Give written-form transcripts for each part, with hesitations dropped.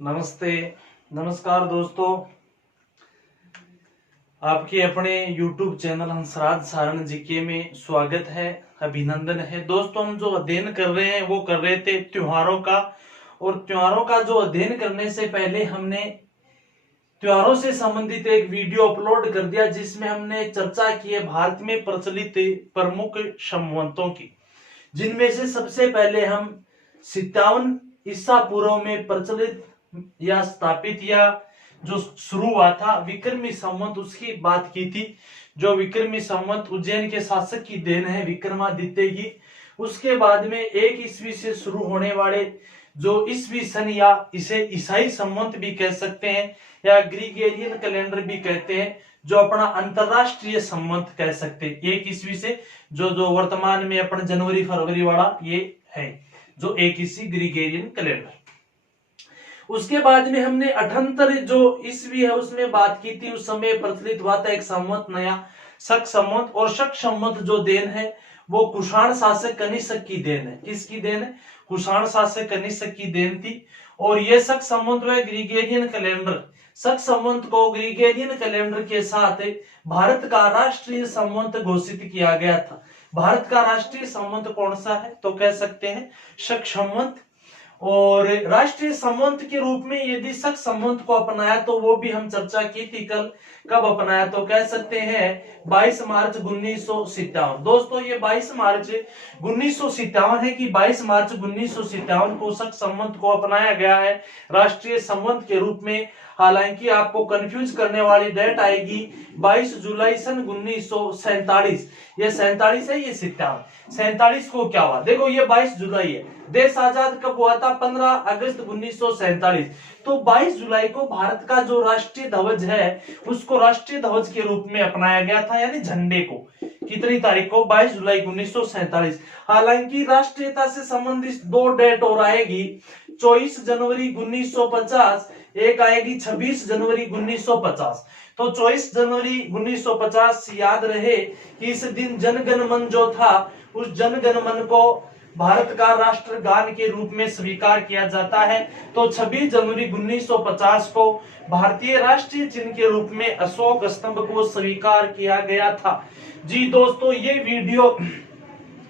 नमस्ते, नमस्कार दोस्तों। आपके अपने YouTube channel Hansraj Saran GK में स्वागत है, अभिनंदन है। दोस्तों, हम जो अध्ययन कर रहे हैं वो कर रहे थे त्योहारों का। और त्योहारों का जो अध्ययन करने से पहले हमने त्योहारों से संबंधित एक वीडियो अपलोड कर दिया, जिसमें हमने चर्चा की है भारत में प्रचलित प्रमुख संवतों की, जिनमें से सबसे पहले हम 57 ईसा पूर्व में प्रचलित या स्थापित या जो शुरू हुआ था विक्रमी संवत, उसकी बात की थी। जो विक्रमी संवत उज्जैन के शासक की देन है, विक्रमादित्य की। उसके बाद में 1 ईस्वी से शुरू होने वाले जो ईस्वी सन या इसे ईसाई संवत भी कह सकते हैं या ग्रीगोरियन कैलेंडर भी कहते हैं, जो अपना अंतरराष्ट्रीय संवत कह सकते हैं। 1 ईस्वी से जो वर्तमान में अपन जनवरी फरवरी वाला ये है, जो 1 ईस्वी ग्रीगोरियन कैलेंडर। उसके बाद में हमने 78 जो ईस्वी है उसमें बात की थी। उस समय प्रचलित हुआ था एक संवत नया, शक संवत। और शक संवत जो देन है वो कुषाण शासक कनिष्क की देन है। किसकी देन है? कुषाण शासक कनिष्क की देन थी। और ये शक संवत व ग्रीगोरियन कैलेंडर, शक संवत को ग्रीगोरियन कैलेंडर के साथ भारत का राष्ट्रीय संवत घोषित किया गया था। भारत का राष्ट्रीय संवत कौन सा है? तो कह सकते हैं शक संवत। और राष्ट्रीय संवत के रूप में यदि शक संवत को अपनाया तो वो भी हम चर्चा की थी कल। कब अपनाया? तो कह सकते हैं 22 मार्च 1957। दोस्तों, ये 22 मार्च 1957 है कि 22 मार्च 1957 को शक संवत को अपनाया गया है राष्ट्रीय संवत के रूप में। हालांकि आपको कंफ्यूज करने वाली डेट आएगी 22 जुलाई सन 1947। ये 47 है, ये 57। 47 को क्या हुआ? देखो, ये 22 जुलाई है। देश आजाद कब हुआ था? 15 अगस्त 1947। तो 22 जुलाई को भारत का जो राष्ट्रीय ध्वज है उसको राष्ट्रीय ध्वज के रूप में अपनाया गया था, यानी झंडे को। कितनी तारीख को? 22 जुलाई 1947। हालांकि राष्ट्रीयता से संबंधित 2 डेट और आएगी, 24 जनवरी 1950, एक आएगी 26 जनवरी 1950। तो 24 जनवरी 1950 याद रहे कि इस दिन जनगण मन जो था, उस जनगण मन को भारत का राष्ट्रगान के रूप में स्वीकार किया जाता है। तो 26 जनवरी 1950 को भारतीय राष्ट्रीय चिन्ह के रूप में अशोक स्तंभ को स्वीकार किया गया था। जी दोस्तों, ये वीडियो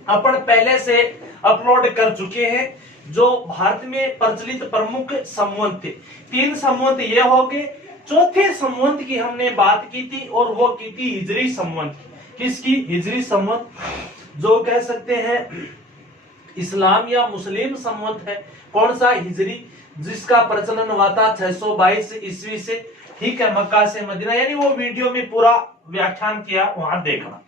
अपन पहले से अपलोड कर चुके हैं, जो भारत में प्रचलित प्रमुख संवत थे। 3 संवत ये हो गए। चौथे संवत की हमने बात की थी और वो की थी हिजरी संवत। किसकी? हिजरी संवत, जो कह सकते हैं इस्लाम या मुस्लिम संवत है। कौन सा? हिजरी, जिसका प्रचलन हुआ था 622 ईस्वी से। ठीक है, मक्का से मदीना। यानी वो वीडियो में पूरा व्याख्यान किया, वहां देखना।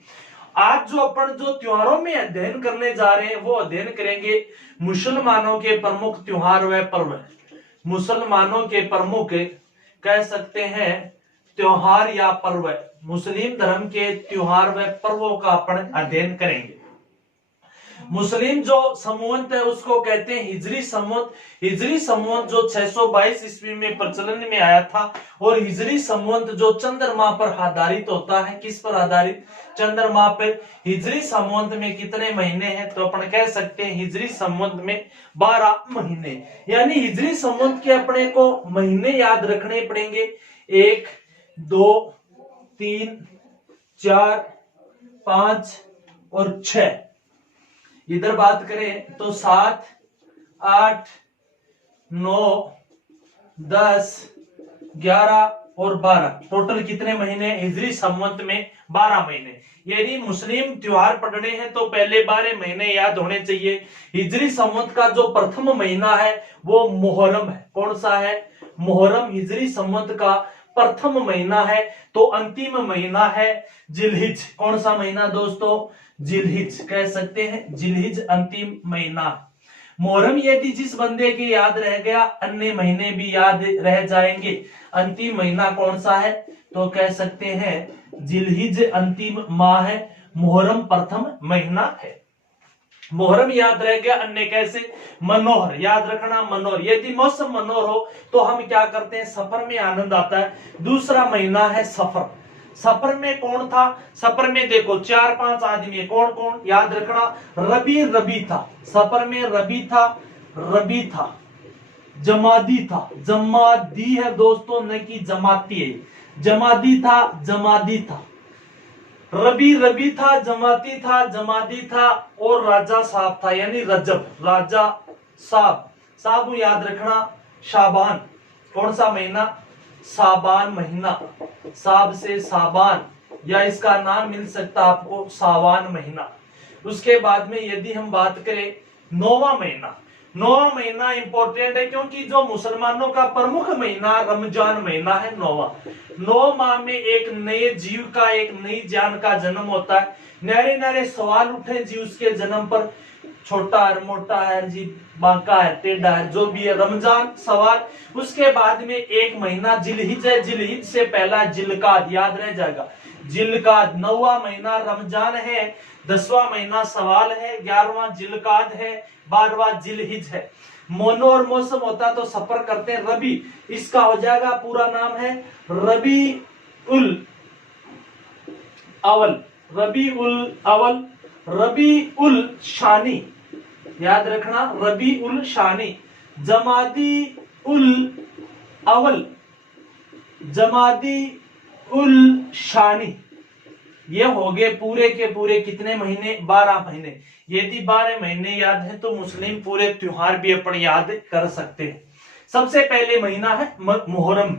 आज जो अपन जो त्योहारों में अध्ययन करने जा रहे हैं वो अध्ययन करेंगे मुसलमानों के प्रमुख त्योहार व पर्व। मुसलमानों के प्रमुख कह सकते हैं त्योहार या पर्व, मुस्लिम धर्म के त्योहार व पर्वों का अपन अध्ययन करेंगे। मुस्लिम जो संवत है उसको कहते हैं हिजरी संवत। हिजरी संवत जो 622 ईस्वी में प्रचलन में आया था। और हिजरी संवत जो चंद्रमा पर आधारित होता है। किस पर आधारित? चंद्रमा पर। हिजरी संवत में कितने महीने हैं? तो अपन कह सकते हैं हिजरी संवत में 12 महीने। यानी हिजरी संवत के अपने को महीने याद रखने पड़ेंगे। 1, 2, 3, 4, 5 और 6। इधर बात करें तो 7, 8, 9, 10, 11 और 12। टोटल कितने महीने? हिजरी संवत में 12 महीने। यानी मुस्लिम त्योहार पढ़ने हैं तो पहले 12 महीने याद होने चाहिए। हिजरी संवत का जो प्रथम महीना है वो मुहर्रम है। कौन सा है? मुहर्रम हिजरी संवत का प्रथम महीना है। तो अंतिम महीना है जिलहिज। कौन सा महीना दोस्तों? जिलहिज कह सकते हैं। जिलहिज अंतिम महीना। मुहर्रम यदि जिस बंदे के याद रह गया, अन्य महीने भी याद रह जाएंगे। अंतिम महीना कौन सा है? तो कह सकते हैं जिलहिज अंतिम माह है, मुहर्रम प्रथम महीना है। मुहर्रम याद रह गया, अन्य कैसे? मनोहर याद रखना, मनोहर। यदि मौसम मनोहर हो तो हम क्या करते हैं? सफर में आनंद आता है। दूसरा महीना है सफर। सफर में कौन था? सफर में देखो 4-5 आदमी है। कौन कौन? याद रखना, रबी था। सफर में रबी था, रबी था। जमादी था, जमादी है दोस्तों, न कि जमाती है, जमादी था, जमादी था। रबी रबी था, जमाती था, जमादी था, और राजा साहब था, यानी रजब, राजा साहब। साहब को याद रखना, शाबान, कौन सा महीना, साबान महीना, साब से साबान, या इसका नाम मिल सकता आपको सावान महीना। उसके बाद में यदि हम बात करें नौवां महीना, नौवां महीना इंपॉर्टेंट है क्योंकि जो मुसलमानों का प्रमुख महीना रमजान महीना है नौवां। 9 माह में एक नए जीव का, एक नई जान का जन्म होता है। नए नए सवाल उठे जी उसके जन्म पर, छोटा है, मोटा है जी, बांका है, टेढ़ा है, जो भी है, रमजान सवाल। उसके बाद में एक महीना जिलहिज है, जिलहिज से पहला जिलकाद, याद रह जाएगा, जिलकाद। 9वां महीना रमजान है, 10वां महीना सवाल है, 11वां जिलकाद है, 12वां जिलहिज है। मोनो और मौसम होता तो सफर करते हैं रबी, इसका हो जाएगा पूरा नाम है रबी उल अवल, रबी उल अवल, रबी उल शानी, याद रखना, रबी उल शानी, जमादी उल अवल, जमादी उल शानी। ये हो गए पूरे के पूरे कितने महीने, 12 महीने। यदि 12 महीने याद है तो मुस्लिम पूरे त्योहार भी अपन याद कर सकते हैं। सबसे पहले महीना है मुहर्रम।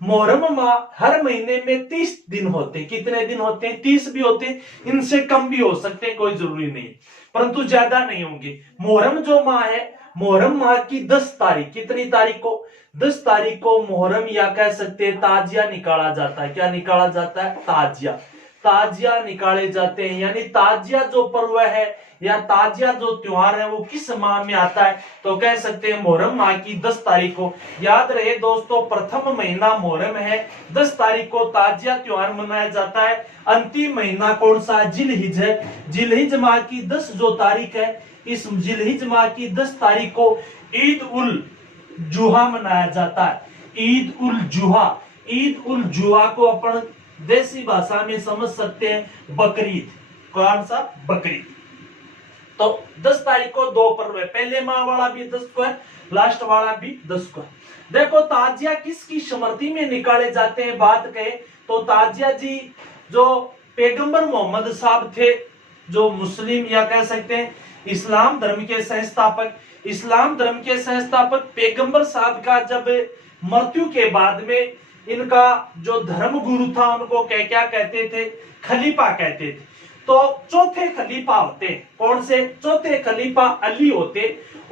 मुहर्रम माह हर महीने में 30 दिन होते हैं। कितने दिन होते हैं, 30 भी होते हैं, इनसे कम भी हो सकते हैं, कोई जरूरी नहीं, परंतु ज्यादा नहीं होंगे। मुहर्रम जो माह है, मुहर्रम माह की 10 तारीख, कितनी तारीख को, 10 तारीख को मुहर्रम, या कह सकते हैं ताजिया निकाला जाता है। क्या निकाला जाता है, ताजिया, ताजिया निकाले जाते हैं। यानी ताजिया जो पर्व है या ताजिया जो त्योहार है वो किस माह में आता है, तो कह सकते हैं मुहर्रम माह की 10 तारीख को। याद रहे दोस्तों, प्रथम महीना मुहर्रम है, 10 तारीख को ताजिया त्योहार मनाया जाता है। अंतिम महीना कौन सा, जिलहिज है, जिलहिज माह की 10 जो तारीख है, इस जिलहिज माह की 10 तारीख को ईद उल जुहा मनाया जाता है। ईद उल जुहा, ईद उल जुहा को अपन देसी भाषा में समझ सकते हैं बकरीद। कौन सा, बकरीद। तो 10 तारीख को 2 पर्व है, पहले माह वाला भी 10 को है, लास्ट वाला भी 10 को है। देखो ताजिया किसकी स्मृति में निकाले जाते हैं, बात कहे तो ताजिया जी जो पैगंबर मोहम्मद साहब थे, जो मुस्लिम या कह सकते हैं इस्लाम धर्म के संस्थापक, इस्लाम धर्म के संस्थापक पैगंबर साहब का जब मृत्यु के बाद में इनका जो धर्म गुरु था उनको क्या कहते थे, खलीफा कहते थे। तो चौथे खलीफा होते, कौन से, चौथे खलीफा अली होते,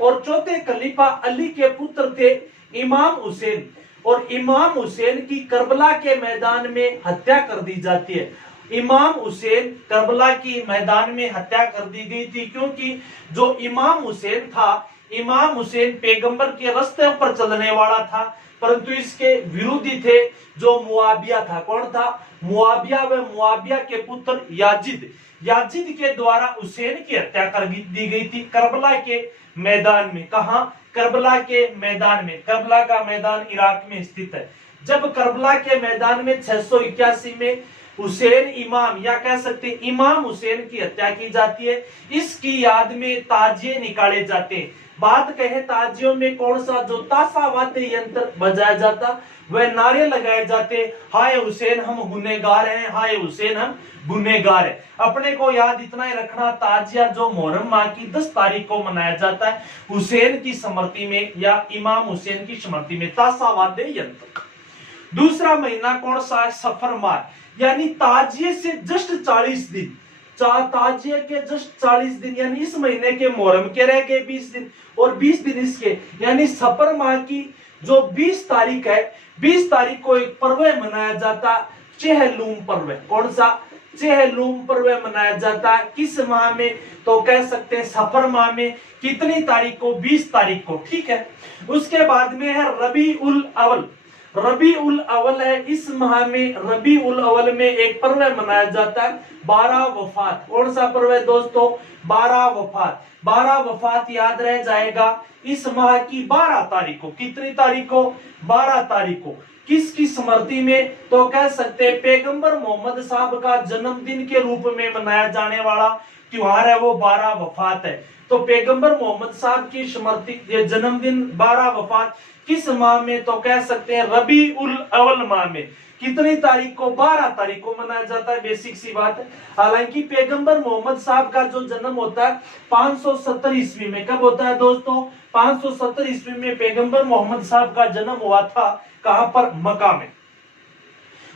और चौथे खलीफा अली के पुत्र थे इमाम हुसैन। और इमाम हुसैन की करबला के मैदान में हत्या कर दी जाती है। इमाम हुसैन करबला की मैदान में हत्या कर दी गई थी क्योंकि जो इमाम हुसैन था, इमाम हुसैन पैगंबर के रास्ते पर चलने वाला था, परंतु इसके विरोधी थे जो मुआविया था। कौन था, मुआविया, व मुआविया के पुत्र याजिद, याजिद के द्वारा हुसैन की हत्या कर दी गई थी करबला के मैदान में। कहा, करबला के मैदान में। करबला का मैदान इराक में स्थित है। जब करबला के मैदान में 681 में हुसैन इमाम, या कह सकते इमाम हुसैन की हत्या की जाती है, इसकी याद में ताजिए निकाले जाते हैं। बात कहे ताजियों में कौन सा, जो ताशा वाद्य यंत्र बजाया जाता, वह नारे लगाए जाते, हाय हुसैन हम गुनेगार हैं, हाय हुसैन हम गुनेगार है। अपने को याद इतना ही रखना, ताजिया जो मुहर्रम माह की 10 तारीख को मनाया जाता है हुसैन की स्मृति में या इमाम हुसैन की स्मृति में, ताशा वाद्य यंत्र। दूसरा महीना कौन सा है, सफर माह, यानी ताजिए से जस्ट 40 दिन, ताजिए के जस्ट 40 दिन, यानी इस महीने के मुहर्रम के रह गए 20 दिन और 20 दिन इसके, यानी सफर माह की जो 20 तारीख है, 20 तारीख को एक पर्व मनाया जाता, चेहलूम पर्व। कौन सा, चेहलूम पर्व मनाया जाता है किस माह में, तो कह सकते हैं सफर माह में। कितनी तारीख को, 20 तारीख को, ठीक है। उसके बाद में है रबी उल अवल, रबी उल अवल है, इस माह में रबी उल अवल में एक पर्व मनाया जाता है 12 वफात। कौन सा पर्व है दोस्तों, 12 वफात। 12 वफात याद रह जाएगा, इस माह की 12 तारीख को, कितनी तारीख को, 12 तारीख को, किसकी स्मृति में, तो कह सकते हैं पैगंबर मोहम्मद साहब का जन्मदिन के रूप में मनाया जाने वाला त्योहार है वो 12 वफात है। तो पैगंबर मोहम्मद साहब की स्मृति ये जन्मदिन 12 वफात किस माह में, तो कह सकते हैं रबी उल अव्वल माह में। कितनी तारीख को, 12 तारीख को मनाया जाता है, बेसिक सी बात है। हालांकि पैगंबर मोहम्मद साहब का जो जन्म होता है 570 ईस्वी में। कब होता है दोस्तों? 570 ईस्वी में पैगंबर मोहम्मद साहब का जन्म हुआ था। कहां पर? मक्का में।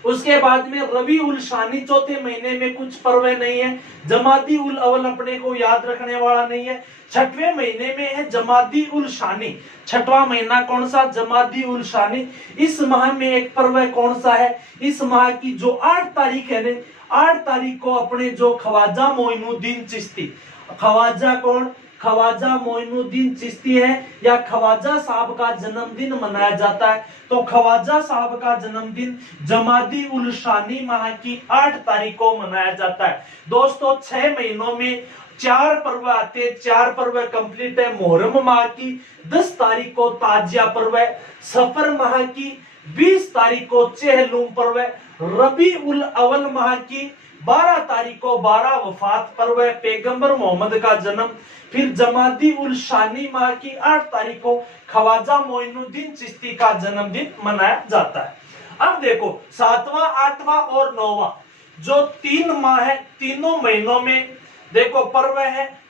उसके बाद में रबी उल शानी चौथे महीने में कुछ पर्व नहीं है। जमादी उल अवल अपने को याद रखने वाला नहीं है। छठवें महीने में है जमादी उल शानी। छठवां महीना कौन सा? जमादी उल शानी। इस माह में एक पर्व कौन सा है? इस माह की जो 8 तारीख है ना, 8 तारीख को अपने जो ख्वाजा मोइनुद्दीन चिश्ती, ख्वाजा कौन? ख्वाजा मोइनुद्दीन चिश्ती है, या ख्वाजा साहब का जन्मदिन मनाया जाता है। तो ख्वाजा साहब का जन्मदिन जमादी उल शानी माह की 8 तारीख को मनाया जाता है। दोस्तों 6 महीनों में 4 पर्व आते, 4 पर्व कंप्लीट है। मुहर्रम माह की 10 तारीख को ताजिया पर्व है। सफर माह की 20 तारीख को चेहलूम पर्व है। रबी उल अव्वल माह की 12 तारीख को 12 वफात पर्व है, पैगंबर मोहम्मद का जन्म। फिर जमादी उल शानी माह की 8 तारीख को ख्वाजा मोइनुद्दीन चिश्ती का जन्मदिन मनाया जाता है। अब देखो 7वां, 8वां और 9वां जो 3 माह है, तीनों महीनों में देखो पर्व है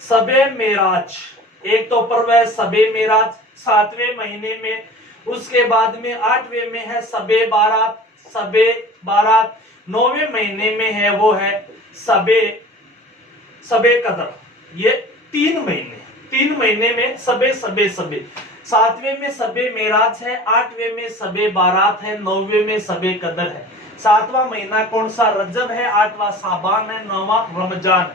सबे मेराज। एक तो पर्व है सबे मेराज 7वें महीने में। उसके बाद में 8वें में है सबे बारात। 9वें महीने में है वो है सबे कदर। ये 3 महीने में सबे 7वें में सबे मेराज है, 8वें में सबे बारात है, 9वें में सबे कदर है। 7वां महीना कौन सा? रजब है, 8वां साबान है, 9वां रमजान।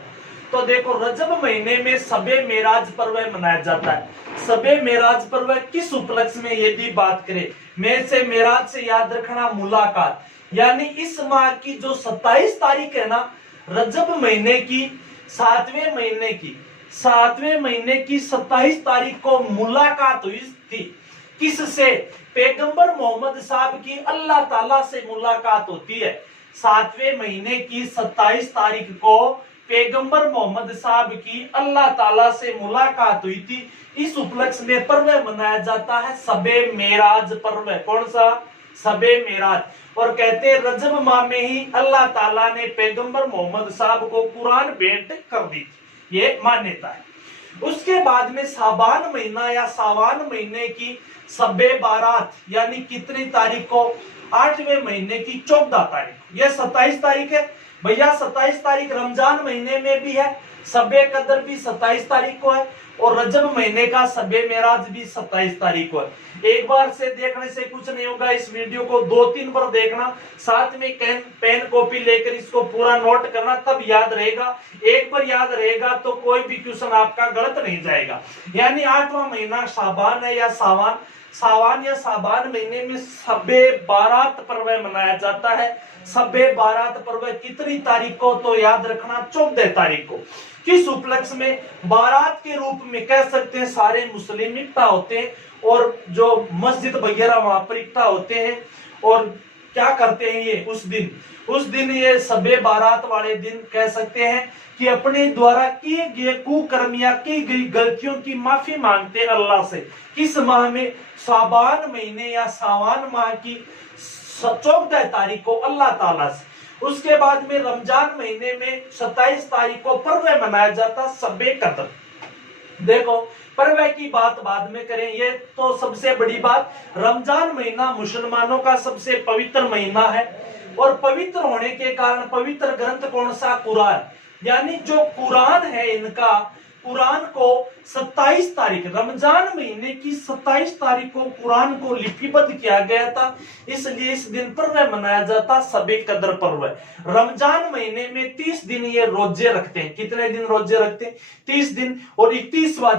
तो देखो रजब महीने में सबे मेराज पर्व मनाया जाता है। सबे मेराज पर्व किस उपलक्ष्य में यदि बात करें, मेराज से याद रखना मुलाकात, यानी इस माह की जो 27 तारीख है ना, रजब महीने की 7वें महीने की 27 तारीख को मुलाकात हुई थी। किससे? पैगंबर मोहम्मद साहब की अल्लाह ताला से मुलाकात होती है। 7वें महीने की 27 तारीख को पैगंबर मोहम्मद साहब की अल्लाह ताला से मुलाकात हुई थी। इस उपलक्ष्य में पर्व मनाया जाता है सबे मेराज पर्व। कौन सा? सबे मेराज। और कहते हैं रजब माह में ही अल्लाह ताला ने पैगंबर मोहम्मद साहब को कुरान भेंट कर दी थी, ये मान्यता है। उसके बाद में साबान महीना या सावान महीने की सबे बारात, यानी कितनी तारीख को? 8वें महीने की 14 तारीख। यह 27 तारीख है भैया। 27 तारीख रमजान महीने में भी है, सबे कदर भी 27 तारीख को है, और रजब महीने का सबे मेराज भी 27 तारीख को है। एक बार से देखने से कुछ नहीं होगा, इस वीडियो को 2-3 बार देखना, साथ में पेन कॉपी लेकर इसको पूरा नोट करना, तब याद रहेगा। एक बार याद रहेगा तो कोई भी क्वेश्चन आपका गलत नहीं जाएगा। यानी 8वां महीना साबान है या सावान या साबान महीने में सबे बारात पर्व मनाया जाता है। सबे बारात पर्व कितनी तारीख को? तो याद रखना 14 तारीख को। किस उपलक्ष्य में? बारात के रूप में कह सकते हैं सारे मुस्लिम इकट्ठा होते हैं, और जो मस्जिद वगैरह वहां पर इकट्ठा होते हैं, और क्या करते हैं ये उस दिन ये सबे बारात वाले दिन कह सकते हैं कि अपने द्वारा किए गए कुकर्म या की गई गलतियों की माफी मांगते हैं अल्लाह से। किस माह में? साबान महीने या सावान माह की 14 तारीख को अल्लाह ताला से। उसके बाद में रमजान महीने में 27 तारीख को पर्व मनाया जाता सबे कदर। देखो पर्व की बात बाद में करें, ये तो सबसे बड़ी बात। रमजान महीना मुसलमानों का सबसे पवित्र महीना है, और पवित्र होने के कारण पवित्र ग्रंथ कौन सा? कुरान। यानी जो कुरान है इनका, कुरान को 27 तारीख रमजान महीने की 27 तारीख को कुरान को लिपिबद्ध किया गया था, इसलिए इस दिन पर्व मनाया जाता सबे कदर पर्व। रमजान महीने में 30 दिन ये रोजे रखते हैं। कितने दिन रोजे रखते हैं? 30 दिन। और 31वां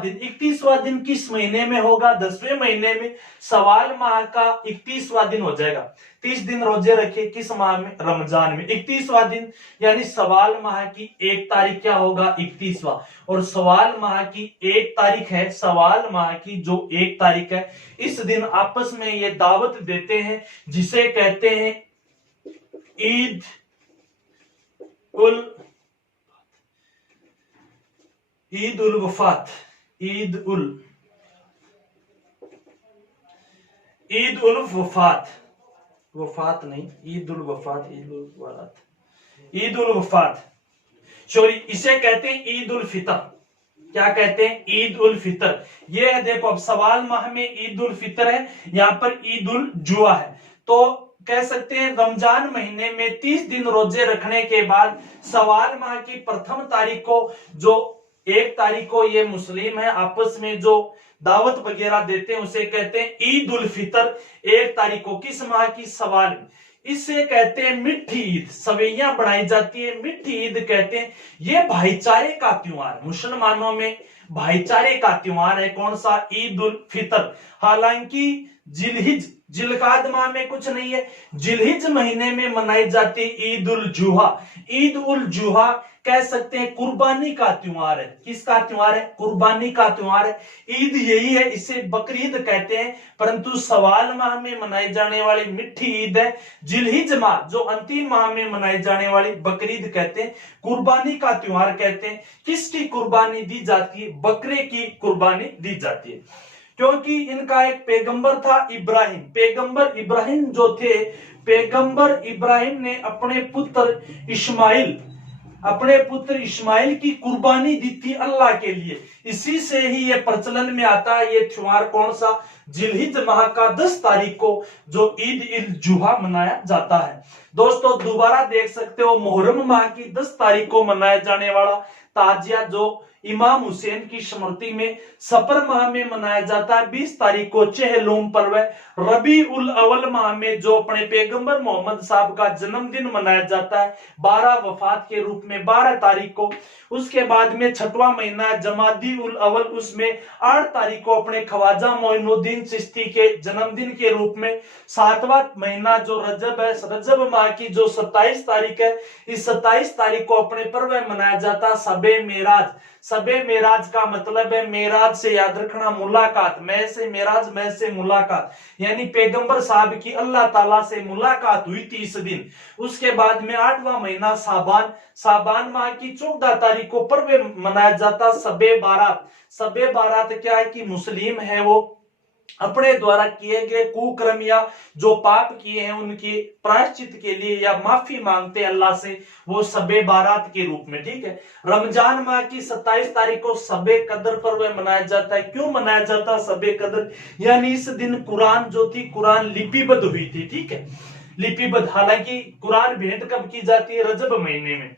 दिन किस महीने में होगा? 10वें महीने में। सवाल माह का 31वां दिन हो जाएगा। 30 दिन रोजे रखे किस माह में? रमजान में। 31वां दिन यानी सवाल माह की 1 तारीख क्या होगा? 31वां। और सवाल माह की 1 तारीख है, सवाल माह की जो 1 तारीख है, इस दिन आपस में ये दावत देते हैं, जिसे कहते हैं ईद उल ईद उल वफात, ईद उल वफात, वफात नहीं, ईद उल वफात, ईद उल वफात, ईद उल वफात सॉरी, इसे कहते हैं ईद उल फितर। क्या कहते हैं? ईद उल फितर। ये है, देखो अब सवाल माह में ईद उल फितर है, यहाँ पर ईद उल जुहा है। तो कह सकते हैं रमजान महीने में 30 दिन रोजे रखने के बाद सवाल माह की प्रथम तारीख को, जो 1 तारीख को ये मुस्लिम है आपस में जो दावत वगैरह देते हैं, उसे कहते हैं ईद उल फितर। 1 तारीख को किस माह की? सवाल। इसे कहते हैं मिठी ईद, सवैयां बढ़ाई जाती है, मिठी ईद कहते हैं। ये भाईचारे का त्योहार, मुसलमानों में भाईचारे का त्योहार है। कौन सा? ईद उल फितर। हालांकि जिलकाद माह में कुछ नहीं है, जिलहिज महीने में मनाई जाती है ईद उल जुहा। ईद उल जुहा कह सकते हैं कुर्बानी का त्योहार है। किसका त्योहार है? कुर्बानी का त्योहार है। ईद यही है, इसे बकरीद कहते हैं, परंतु सवाल माह में मनाई जाने वाली मिठी ईद है। जिलहिज माह जो अंतिम माह में मनाई जाने वाली बकरीद कहते हैं, कुर्बानी का त्योहार कहते हैं। किसकी कुर्बानी दी जाती है? बकरे की कुर्बानी दी जाती है, क्योंकि इनका एक पैगंबर था इब्राहिम। पैगंबर इब्राहिम जो थे, पैगंबर इब्राहिम ने अपने पुत्र इस्माइल की कुर्बानी दी थी अल्लाह के लिए। इसी से ही ये प्रचलन में आता है। ये त्योहार कौन सा? जिलहिज माह का 10 तारीख को जो ईद उल जुहा मनाया जाता है। दोस्तों दोबारा देख सकते हो, मुहर्रम माह की 10 तारीख को मनाया जाने वाला ताजिया जो इमाम हुसैन की स्मृति में सफर माह में मनाया जाता है 20 तारीख को चेहलूम पर्व। रबी उल अव्वल माह में जो अपने पैगंबर मोहम्मद साहब का जन्मदिन मनाया जाता है 12 वफात के रूप में 12 तारीख को। उसके बाद में 6वां महीना जमादी उल अव्वल, उसमें 8 तारीख को अपने ख्वाजा मोइनुद्दीन चिश्ती के जन्मदिन के रूप में। 7वां महीना जो रजब है, रजब माह की जो 27 तारीख है, इस 27 तारीख को अपने पर्व मनाया जाता है सबे मेराज। सबे मेराज का मतलब है, मेराज से याद रखना मुलाकात, मैं से मेराज, मैं से मुलाकात, यानी पैगंबर साहब की अल्लाह ताला से मुलाकात हुई थी इस दिन। उसके बाद में 8वां महीना साबान, साबान माह की 14 तारीख को पर्व मनाया जाता सबे बारात। सबे बारात क्या है कि मुस्लिम है वो अपने द्वारा किए गए कुकर्म या जो पाप किए हैं उनके प्रायश्चित के लिए या माफी मांगते हैं अल्लाह से, वो सबे बारात के रूप में। ठीक है। रमजान माह की 27 तारीख को सबे कदर पर्व मनाया जाता है। क्यों मनाया जाता है सबे कदर? यानी इस दिन कुरान जो थी, कुरान लिपिबद्ध हुई थी। ठीक है, लिपिबद्ध। हालांकि कुरान भेंट कब की जाती है? रजब महीने में।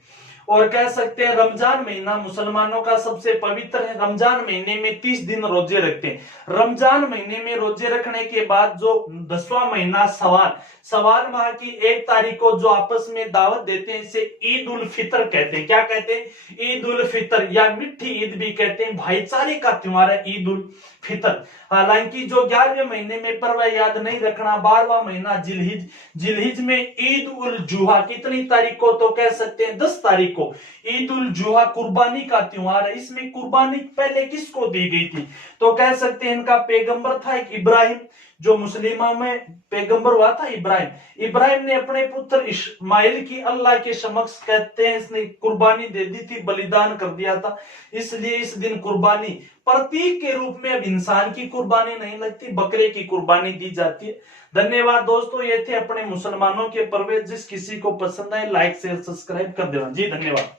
और कह सकते हैं रमजान महीना मुसलमानों का सबसे पवित्र है। रमजान महीने में 30 दिन रोजे रखते हैं। रमजान महीने में रोजे रखने के बाद जो 10वां महीना सवाल, सवाल माह की 1 तारीख को जो आपस में दावत देते हैं, इसे ईद उल फितर कहते हैं। क्या कहते हैं? ईद उल फितर या मिठी ईद भी कहते हैं। भाईचारे का त्योहार है ईद उल फितर। हालांकि जो 11वें महीने में पर्व याद नहीं रखना, 12वां महीना जिलहिज, जिलहिज में ईद उल जुहा कितनी तारीख को? तो कह सकते हैं 10 तारीख को। ईद उल जुहा कुर्बानी का त्योहार है। इसमें कुर्बानी पहले किसको दी गई थी? तो कह सकते हैं इनका पैगंबर था एक इब्राहिम, जो मुस्लिमों में पैगंबर हुआ था इब्राहिम। इब्राहिम ने अपने पुत्र इस्माइल की अल्लाह के समक्ष कहते हैं इसने कुर्बानी दे दी थी, बलिदान कर दिया था। इसलिए इस दिन कुर्बानी प्रतीक के रूप में, अब इंसान की कुर्बानी नहीं लगती, बकरे की कुर्बानी दी जाती है। धन्यवाद दोस्तों, ये थे अपने मुसलमानों के पर्व। जिस किसी को पसंद आए लाइक शेयर सब्सक्राइब कर देना जी। धन्यवाद।